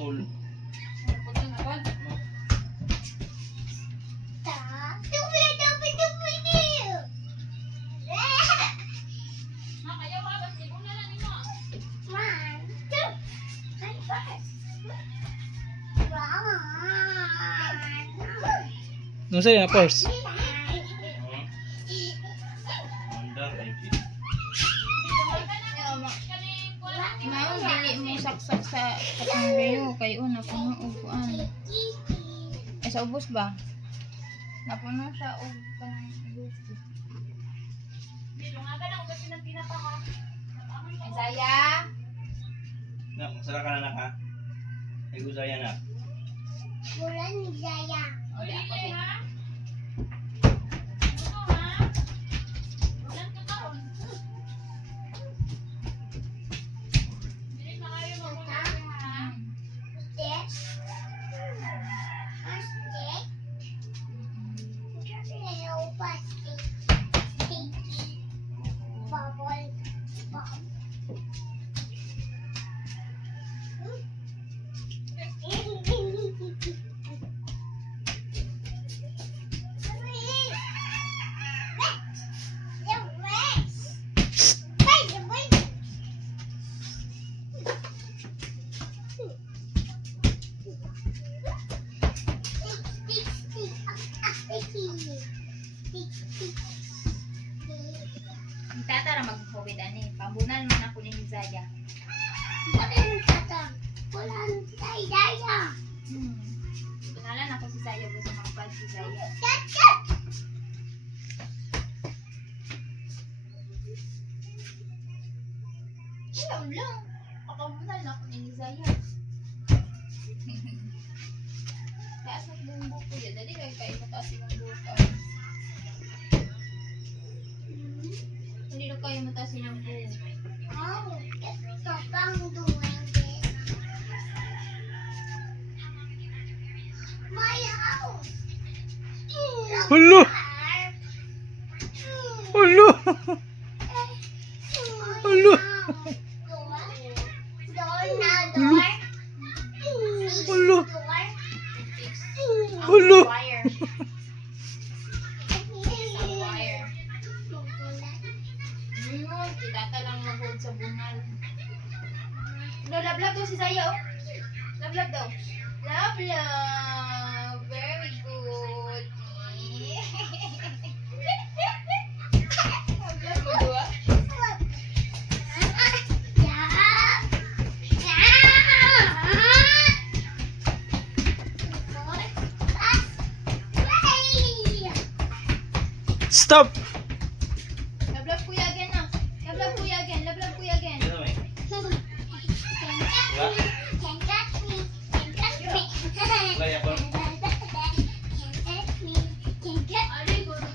school. Nung sa'yo na purse. Maong dili mo saksak sa katanggayo kay una puno og kuan. Ay sa ubos ba? Napuno siya og kanang ubos. Isaya. Na, masara ka na ha? Ay gusaya na. Bulan Jaya. O di ako din. Ang tatara mag-COVID ani. Pambunan man ako ni Zaya. Bunalan ako si Zaya sa mga pad si Zaya. Iyaw lang. Pakabunan ako ni Zaya. Taas na yung buko yun. Dali kayo kayo mataas yung buko. Hindi na kayo mataas yung buko. Hulo! Hulo! Hulo! Hulo! Hulo! Wire. Ang wire. Titata lang mag-hold sa bunal. Lablab daw si Zaya, oh. Lablab daw. Lablab. Very good. Lablab mo doon, ah. Stop! Lablab kuya again, ah. Lablab kuya again. Lablab kuya again. Ano may? Gaya ko. Ali, good.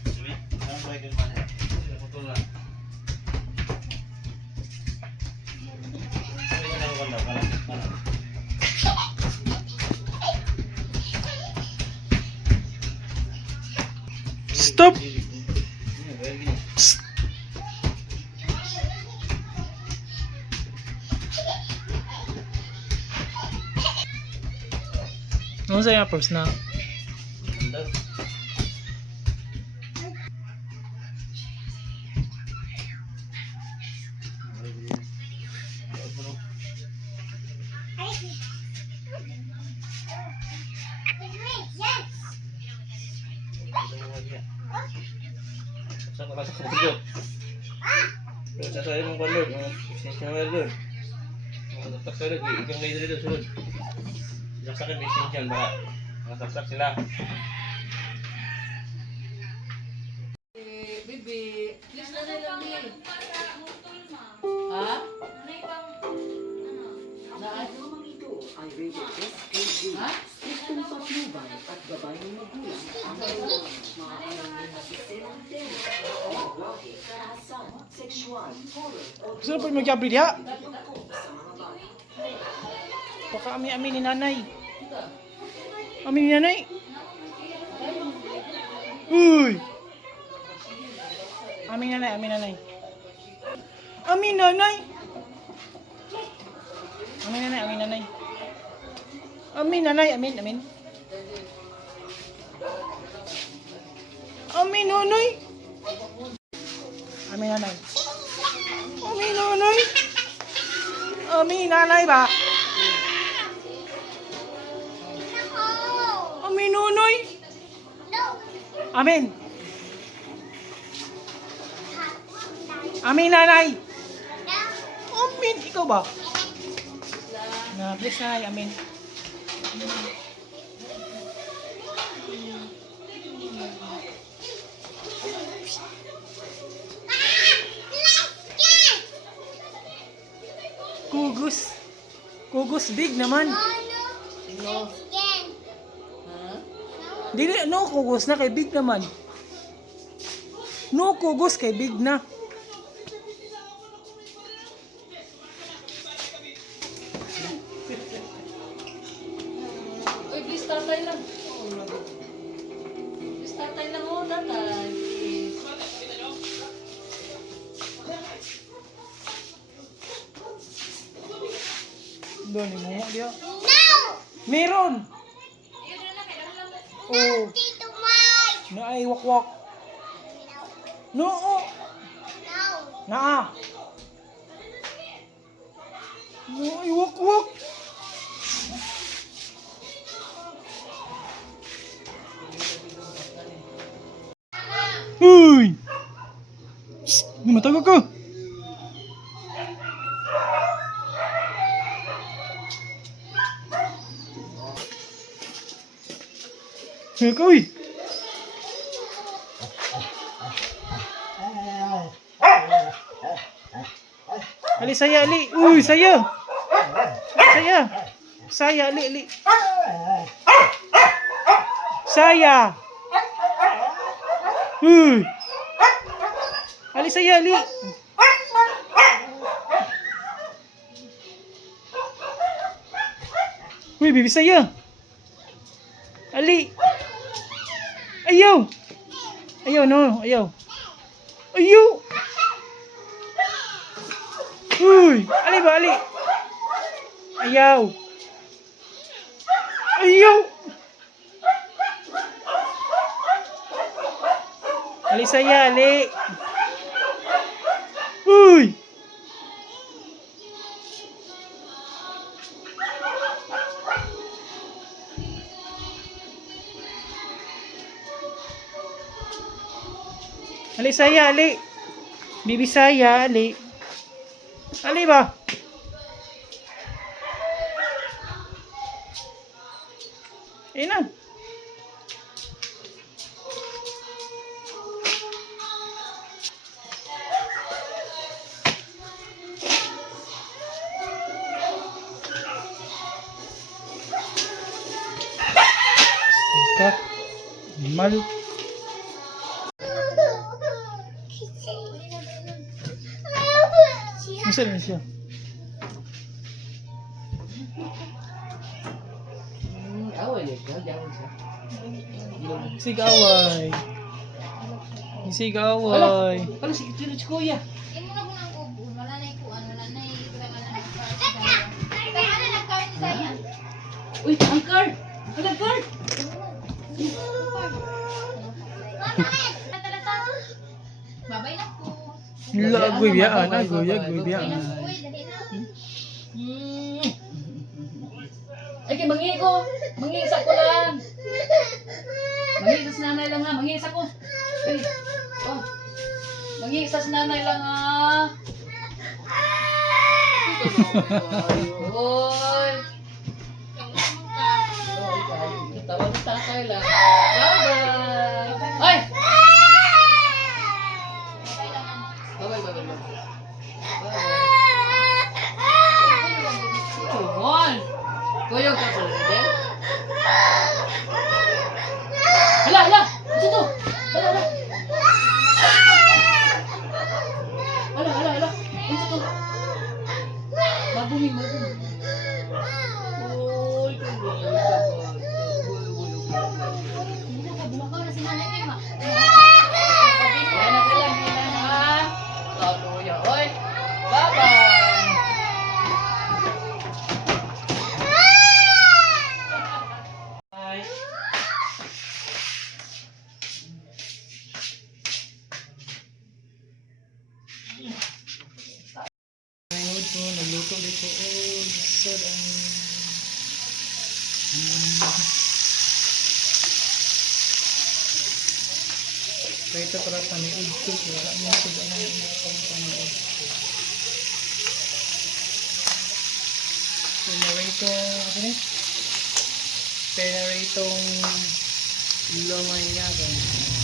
Sige. Ano ba yung man? Putol na. Ano yung nagawanda? Para. Stop! Nung sa'yo na purse na. Saan ka pasok sa video? Sa sa'yo mong kalod. Extension wire doon. Makataktak sa lod. Ikang laser doon. Sulod. Diyan sa akin may extension. Baka makataktak sila. Bibi, please na lang din. Ha? Programang ito ay rated SAG. Ha? Striktong patnubay at gabay ng magulang ang magulang. Maaaring may masiserang tema o erotic, karahasan, sexual, horror, o Gusto na po yung mag-abri diha? tungkol sa mga bata. Baka amin ni nanay. Amin ni nanay. Uy! Amin nanay, amin nanay. Amin nanay. Amin nanay, amin nanay. Amin nanay, amin, amin. Amin nanay. Amin nanay. Amin nanay. Amin nanay ba? Amin nanay. Amin. Amin nanay. Amin, ikaw ba? Na, please nanay, amin. Kugus. Kugus big naman. Dili, no kugus na kay big naman. No kugus kay big na. Uy, please tatay lang. Please tatay lang oh, tatay. Please. Doon ni mo dia. Meron. Oh, Tito Mike. na ay wakwak. No. Oh. Na. No ay wakwak. Uy! Psst! Matagag ka! Ikaw eh! Ali saya Ali! Uy! Saya! Saya! Saya Ali Ali! Saya! Uy! Ali saya Ali! Uy! Bibi saya! Ali! Ayaw! Ayaw no! Ayaw! Ayaw! Uy! Ali ba Ali? Ayaw! Ayaw! Ali saya, Ali! Uy! Ali saya, Ali! Bibi saya, Ali! Ali ba? Eh na! Kat, mal. Masa na siya? Awal ya, jangan siya. Sigaway. Sigaway. Ano si kuya? Imo na ko nang ubo, wala na ikuan, wala na nagkain sa iya. Uy, angkar! Angkar! Babay na po. La agoy biyaan, agoy biyaan. Uy, dali na. Ay, kay mangi ko. Mangi sa ko lang. Mangi sa nanay lang ha. Mangi sa ko. Ay, oh. Mangi sa nanay lang ha. Oy. Tawag sa tatay lang. Bye-bye. Ay! Bye-bye, bye-bye, bye-bye. Bye-bye. Come on. Kuyog ka po, hindi? Hala, hala! Ito to! Hala, hala! Hala, hala, hala! Ito to! Mabumi, mabumi. Uy, kagawin ka ba? Bumakaw na si nanay kayo, ma. Kaya na kailan, kailan ha? Katuya, oy! Bye-bye! lisod ang so ito para paniud ko wala mo sa ano pang paniud ko so narito ano ni penaritong lumay niya guys.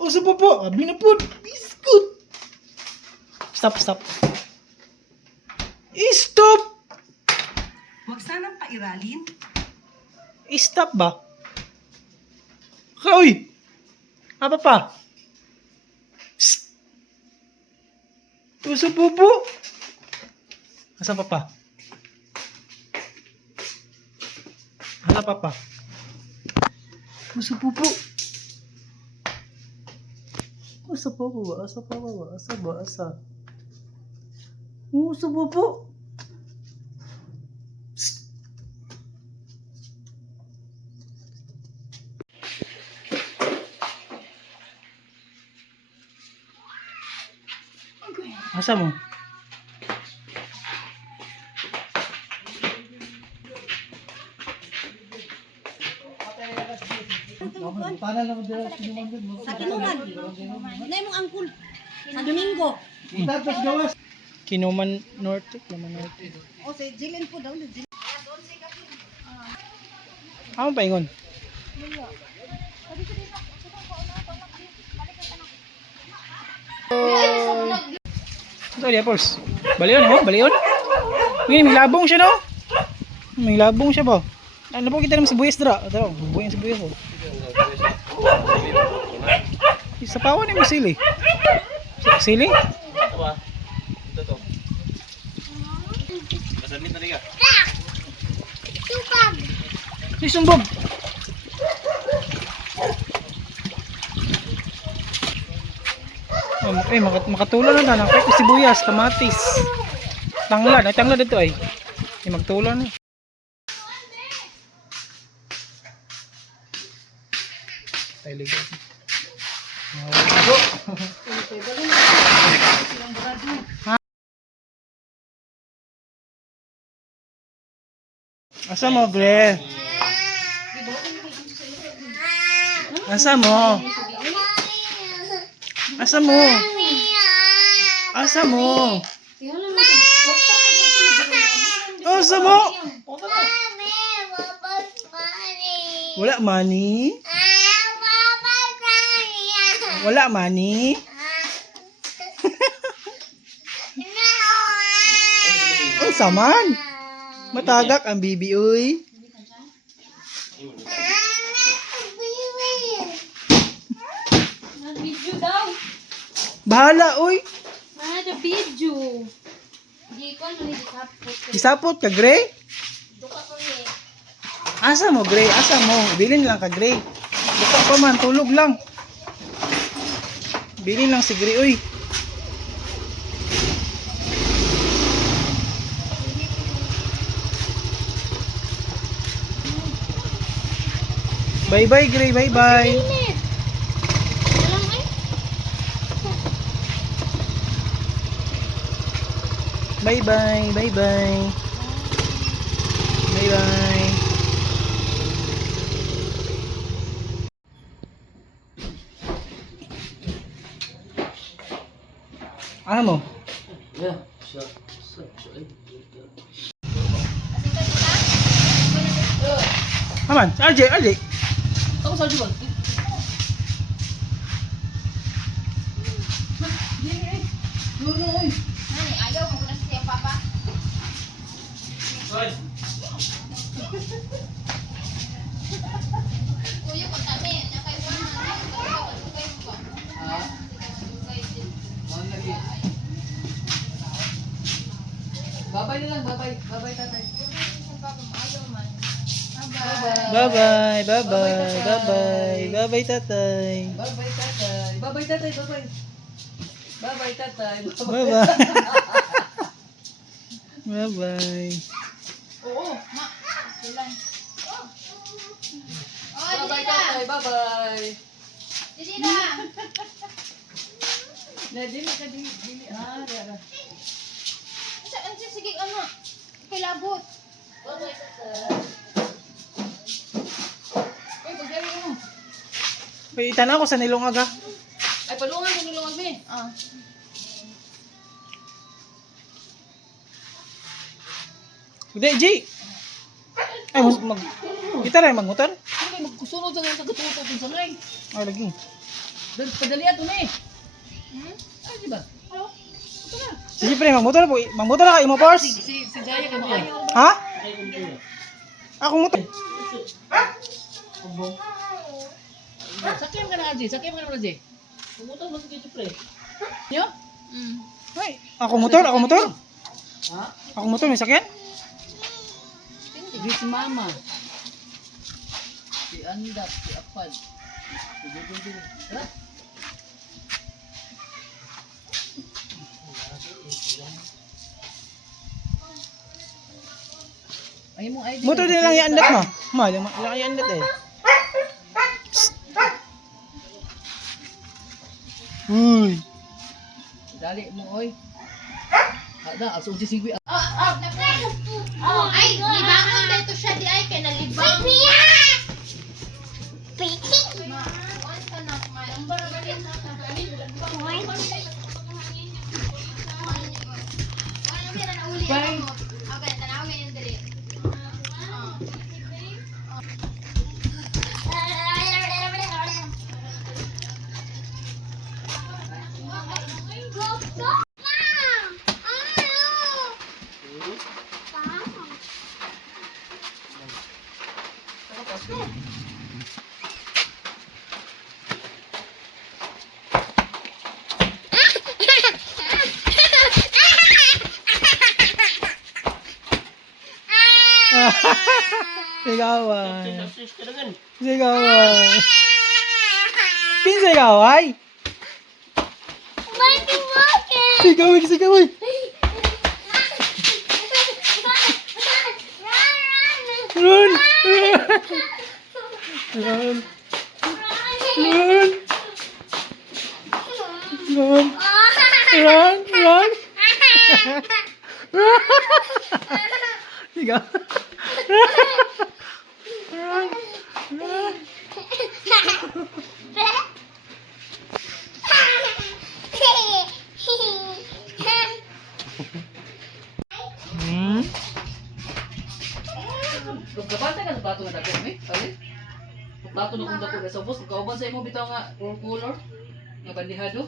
O sa po, abi na po, biskut. Stop. Stop! Huwag sanang pairalin. Stop ba? Uy! Apa pa? Psst! O sa po. Asa pa pa? Hala pa pa? O sa po. Asa pa ba? Asa pa ba? Asa ba? Asa? Asa ba po? Psst. Asa mo? Sa Kinuman. Wala mong angkol. Sa Domingo. Kinuman Norte. O sa Jillian po daw. Ano pa ingon? Sorry, Apples. Balion, oh, balion. Ngayon, may labong siya, no? May labong siya ba? Ano po kita naman sa buyas dra? Ito, buyas sa buyas, oh. Sa pawan ni mo sili. Sili? Ito ba? Ito to. Masamit na rin ka. Tupag. Sumbog. Makatulong na tayo. Kahit sibuyas, kamatis. Tanglad. Ay, tanglad ito ay. Magtulong na. Tayo ligo. Asa mo, Gre? Asa mo? Asa mo? Asa mo? Asa mo? Wala money? Wala money? Ang saman? Matagak ang bibi, uy. Video daw. Bahala, uy. Ada video. Di ko ano ni disapot. Isapot ka, Gre? Duka ko ni. Asa mo, Gre? Asa mo? Bilin lang ka, Gre. Buka pa man, tulog lang. Bilin lang si Gre, uy. Bye-bye, Gre. Bye-bye. Bye-bye. Bye-bye. Bye-bye. Ano mo? Aman, RJ. Ako sa Jubal. Nani ayaw mo na siya papa. Kuya ko tami na kay Juan na kay mo ba? Babay na lang, babay. Babay, tatay. Ayaw man. Bye-bye. Bye-bye. Bye-bye. Bye-bye, tatay. Babay, tatay. Babay, tatay. Babay. Babay, tatay. Bye-bye. Bye-bye. Oo, ma. Silan. Oh, Bye-bye, dili na. tatay. Bye-bye. Dili na. Dili ka, dili. Ah, dara. Sige, ano? Kilabot. Bye-bye, tatay. Uy, pagdari mo. May itanaw ko sa nilungag ha. Ay, palungan mo nilungag me. Ah. Hindi, G. Ay, kita rin magmotor. Ano magkusunod sa nga katuto kung sangay. Ay, lagi. Padali ato na eh. Ay, di ba? Hello? Ito na. Sige, pre, magmotor po. Magmotor na kayo mo, Pars. Si Jaya ka maayo. Ha? Ako motor. Sakyan ka na, Aji. Sakyan ka na, Aji. Pumunta mo sa kito, pre. Nyo? Ay, ako motor, ako motor. Ha? Ako motor, may sakyan. Di si Mama. Si Andak, si Apad. Si Dudu. Ha? Ay mo ID. Motor din lang iandat mo. Ma, lang iandat eh. Uy. Dali mo, oy. Ada, aso si Sigwi. Ay, libangon dito siya di ay kay nalibang. Bye. Okay, tanawin yung dali. Sigawan. Sus ka na gan. Sigawan. Pinsay gaway. Sigawin, sigawin. Run. Run. Run. Run. Run. Run. Sigaw. Run. Run. Hmm? Kapanta ka sa plato nga dako, me? Ali? Plato na kung dako na sa bus. Kauban sa imo bitaw nga color. Nga bandihado.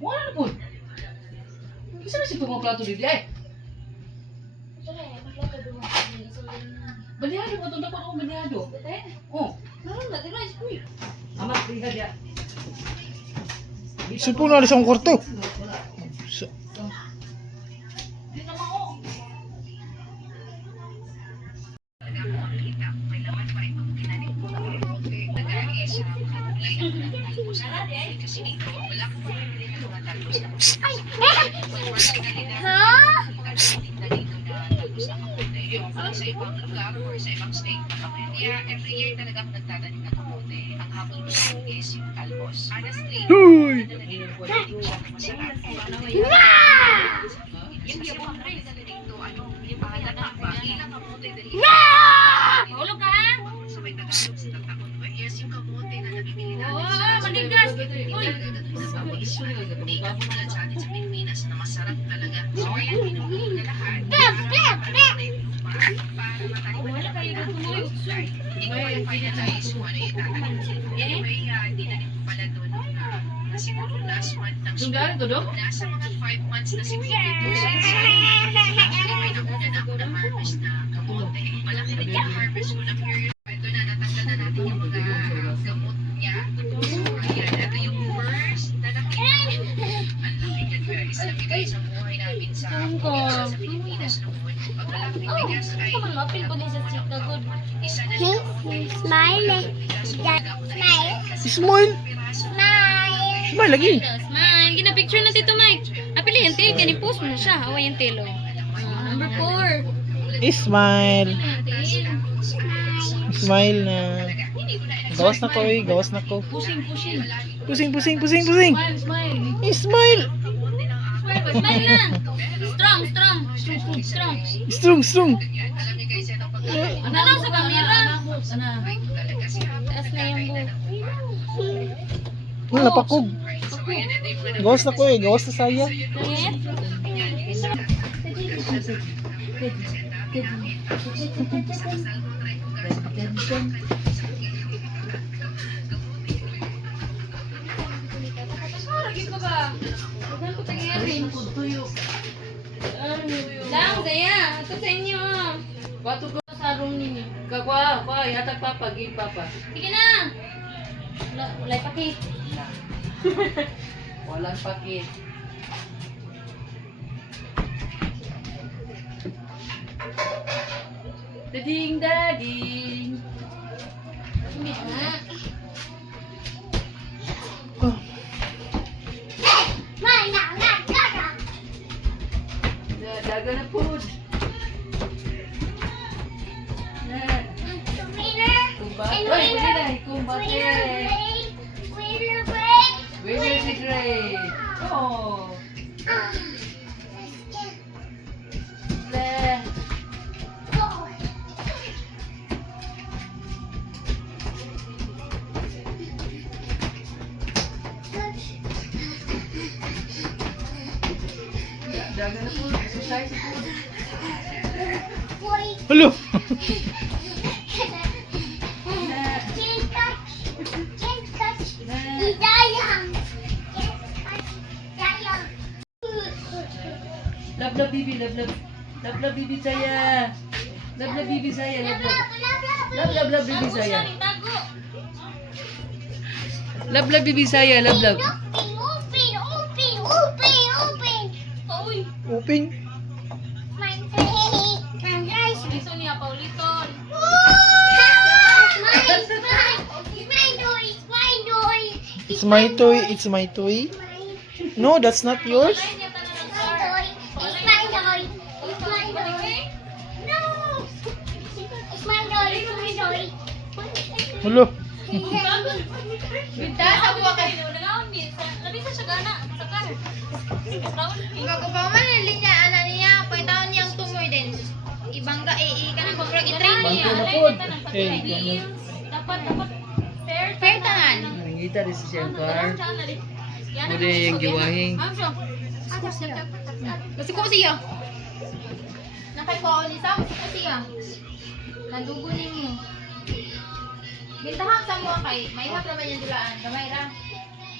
Wala na po. Kasi na si mga plato dito ay. Bandihado mo itong dako akong bandihado. Oh. Amat, lihat ya. Sipon na isang kwarto. Sa ibang lugar or sa ibang state na pamilya, every year talaga ako nagtatanim ng kamote. Ang habol ko lang is yung talbos. Honestly, Uy! masarap. Yung yabang na yung dito, ano, yung bahala na ba? Ilang kamote dali. Hulog ka? Sa may Tagalog, sa tatakot ko, yes, yung kamote na nabibili natin Oo, sa manigas. Uy! Hindi ka tulad sa atin sa Pilipinas na masarap talaga. So, ayan, pinupili na lahat. Para matanim na lang. Hindi ko pa finalize kung ano yung tatanim. Anyway, dinanim ko pala doon na siguro last month ng Yung galing to, Dok? nasa mga 5 months na siguro dito since actually may nauna na ako na harvest na kamote. Malaki rin yung harvest ko na period. Ito na, natanggal na natin yung mga gamot niya. So, ayan, ito yung first na nakita ko. Ang laki niya guys. Nabigay sa buhay namin sa Pilipinas noon. Pag malaki bigas ay isa na rin kamote. Smile. Smile. Smile lagi. Man, gina-picture na Tito Mike. Apili yung tail, kani-post mo na siya. Hawa yung tail, oh. Number 4. Smile. Tail. Smile na. Gawas na ko eh. Gawas na ko. Pushing, pushing. Pusing, pusing, pusing, pusing. Smile, smile. Eh, smile. Smile na. Strong, strong. Strong. Strong, strong. Ano lang sa camera? Ana. Taas na yung buhok. Wala, napakog. Gawas na ko eh. Gawas na saya. Kaya? Lang, Zaya. Ito sa inyo. Bato ko Sa room ninyo. kagwa, pa, yata papa, give papa. Sige na. Walay pakit. Walang pakit. Dading, dading. Hindi na. Daga na food. Na. Kumbate. Uy, pwede kumbate. Winner si Gray. Oh. Le. Daga na food. Exercise food. Hello. Love love bibi, love love. Love love bibi saya. Love love bibi saya, love love. Love love bibi saya. Tago. Love love bibi saya, love love. Uy. Open. Gusto niya pauliton. It's my toy. It's my toy. No, that's not yours. Hello. Binta sa buwa kay nangaon ni. Labi sa sagana. Sakar. Magapaman ang linya ana niya. Pagtaon niyang tumoy din. Ibangga kanang pagprag i-train niya. Bangko na food. Okay. Dapat fair tanan. Nangita rin si Shankar. Muli yung giwahing. Kasi ko siya. Nakay ko ni sa ko siya. Nadugo nimo. Bintahan sa mo kay may hap naman yung dulaan. Gamay ra.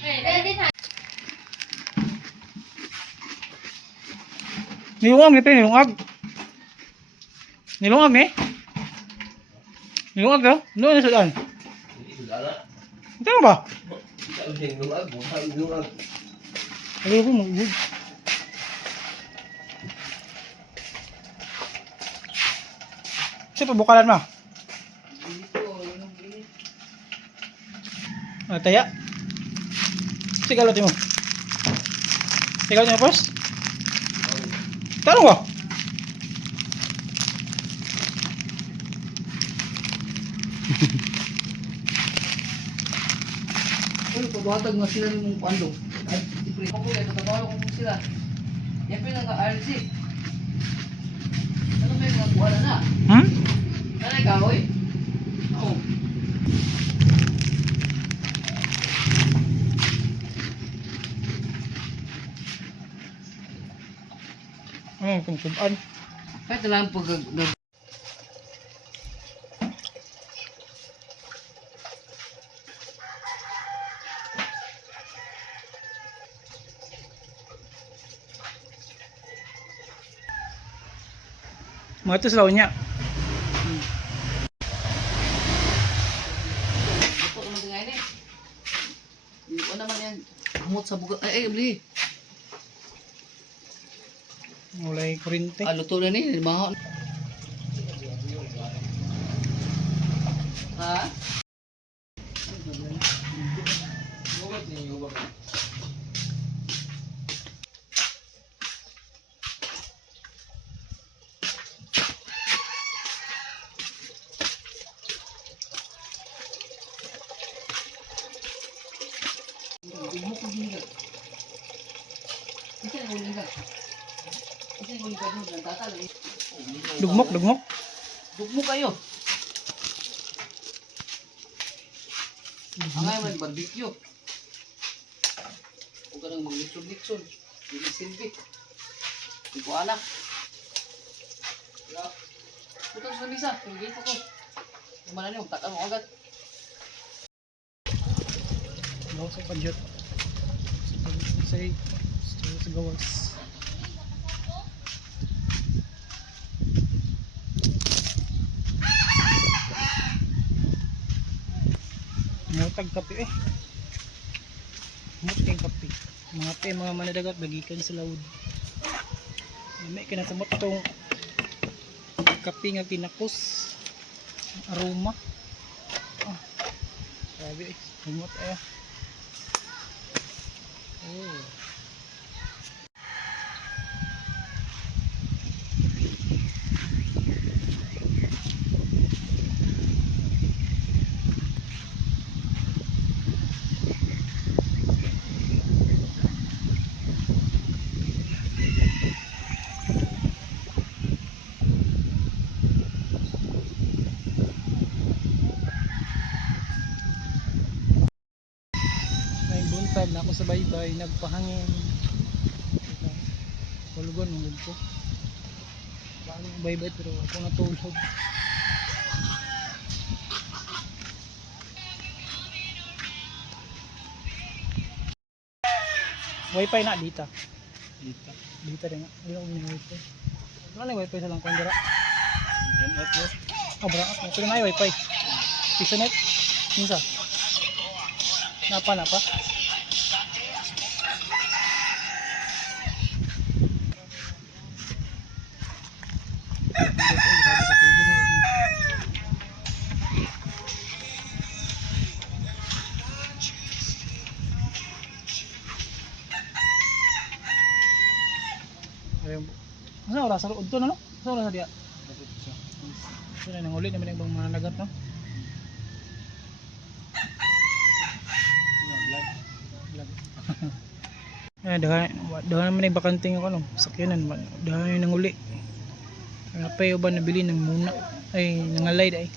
Ready na. Nilungag ni nilungag. Nilungag ni. Nilungag daw. Doon na sa daan. Ito ba? Ano ko mag-wood? Kasi pabukalan mo. Taya. Sigalot mo. Sigalot mo first. Tanong ba? Uy, pabuhatag nga sila ng mong pando. Ay, ipre ko kuya, tatabaho ko sila. Yan pa yung RC. Ano may mga buwan na? Nanay kahoy? Oo. Kung suban. Kahit na lang pag Mga ito sa niya. Ito naman nga ini. Yung naman yan. Hamot sa buga. Ay, beli. Mulai kurinte. Luto na ni. Mahal. Ha? Kasi yung ligado ng tata lang. Dugmok, dugmok. Dugmo kayo. Ang ngayon mag-barbecue. Huwag ka nang mag-litsod-litsod. Hindi silbi. Hindi ko anak. Putang sa misa. Pinigit ko. Kumana niyo, taka mo agad. Gawas sa padyot. Say, sa gawas. Mutag kape eh. Mutag kape. Mga pe, mga manadagat, bagikan sa lawod. May kinasamot itong kape nga kinakos. Aroma. Ah, sabi eh. Humot eh. Oh. May buntag na ako sa baybay, nagpahangin. Tulugon ang ko. Bago baybay pero ako natulog. Wifi na dito. Dito. Dito rin nga. Wala akong wifi. Wala na wifi sa lang kandira. Oh, bra. Ito na may wifi. Pisonet. Minsa. Napa. Ayun. Ano oras sa udto na no? Sa oras dia. Ito na nanguli naman yung mga nagat no. Dahan naman yung bakanting ako no. Sakyanan. Dahan yung nanguli. Kaya pa yung ba nabili ng muna. Ay, nangalay dahil.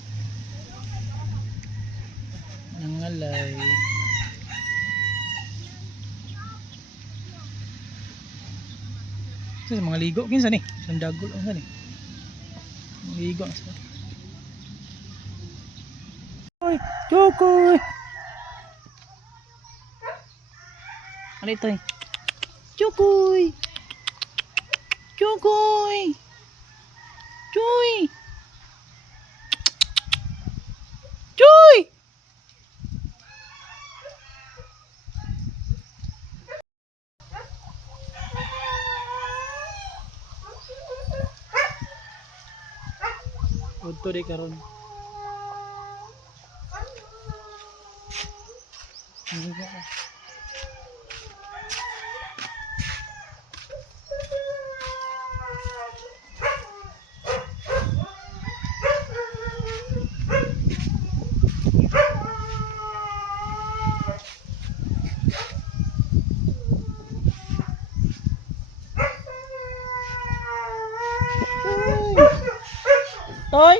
Nangalay. Sa mga ligo. Kinsa ni? Sandagol. Kinsa ni? Mga ligo. Ay, Chokoy! Ano ito eh? Chokoy! Chokoy! Choy! Choy! Udto di karon. Toy!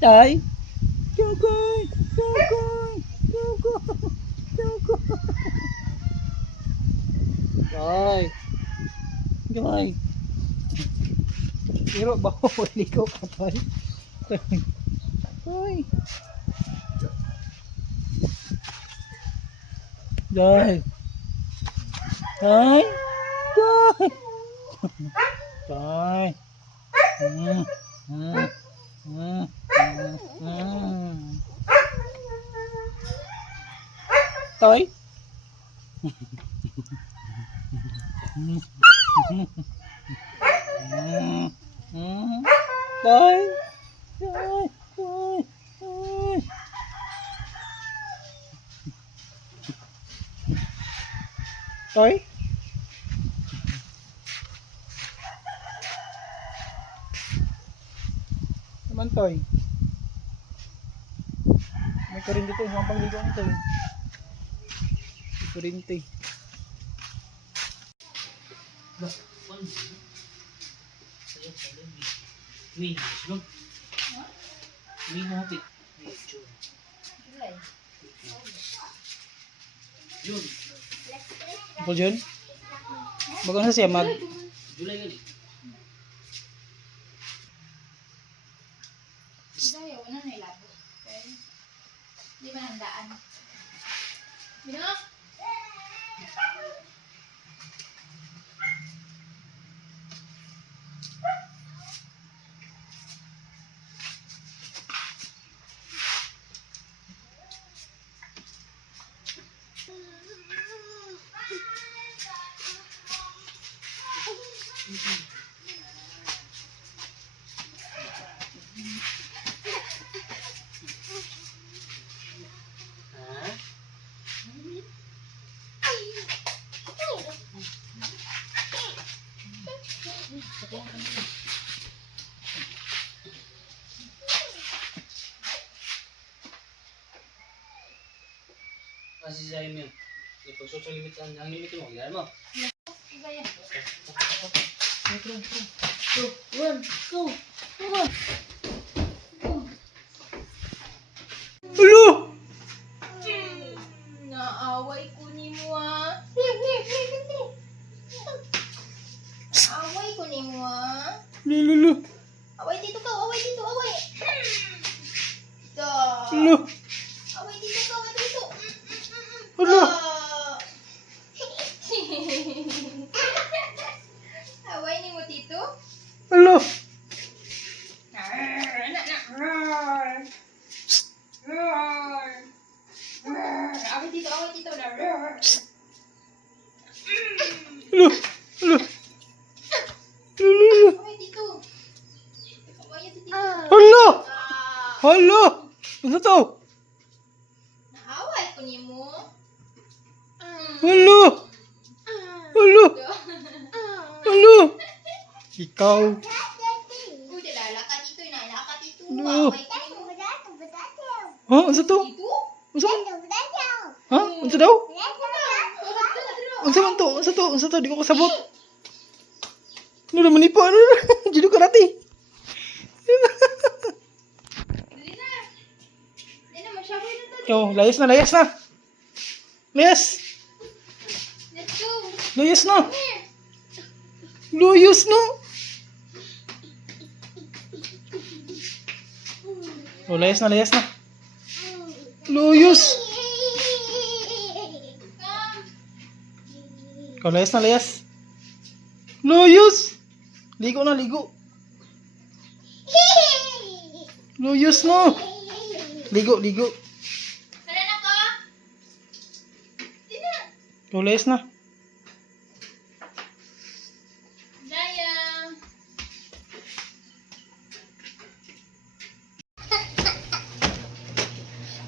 Toy! Chokoy! Chokoy! Chokoy! Chokoy! Toy! Toy! Pero ba ko ligaw ka Toy? Toy! Toy! Toy! Toy! Toy! Toy! Toy! Toy! Toy! Toy! Toy? Naman Toy? Diferente to. Ang pangligo nito. Diferente. Ako dyan? Bagang sa siya mag... Dahil wala na ilabo. Okay? Di ba handaan? Bino? Kasi sa email. Ipagsuot sa limit ang limit mo. Gaya mo. Hello! Naaway ko ni mo ah. Naaway ko ni mo ah. Lulu. Away dito ka, away dito, away. Ito. Hello. Away dito ka, away dito. Hello. Away ni mo dito? Hello. Away dito, away dito. Hello. Hello. Lulu. Away dito. Away dito. Hello. Hello. Ano to? Naaway ko ni mo. Hello. Hello. Hello. Ikaw. Uy, dalala ka dito, inala ka dito. Ano? Away ko ni mo. Ha? Ano to? Dito? Ano? Ha? Ano daw? Dito. Ano man to? Ano to? Ano to? Di ko kasabot. Ano naman ipo? Ano na? Judo karate. Dali na. Dali na, masyaboy na to. Yo, layas na, layas na. Layas. Let's go. Layas na. Layas na. Oh, layas na, layas na. Layas. Ikaw, layas na, layas. Layas. Ligo na, ligo. Layas na. Ligo, ligo. Tara na ka. Dali na. Ikaw, layas na. Daya.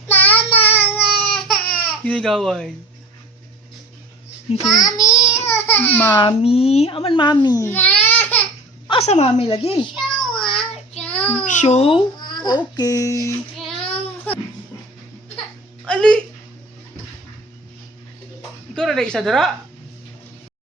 Mama. Hindi gaway. Mami. Mami. Aman, mami. Asa mami lagi? Show? Okay. Ali. Ikaw na isa dara.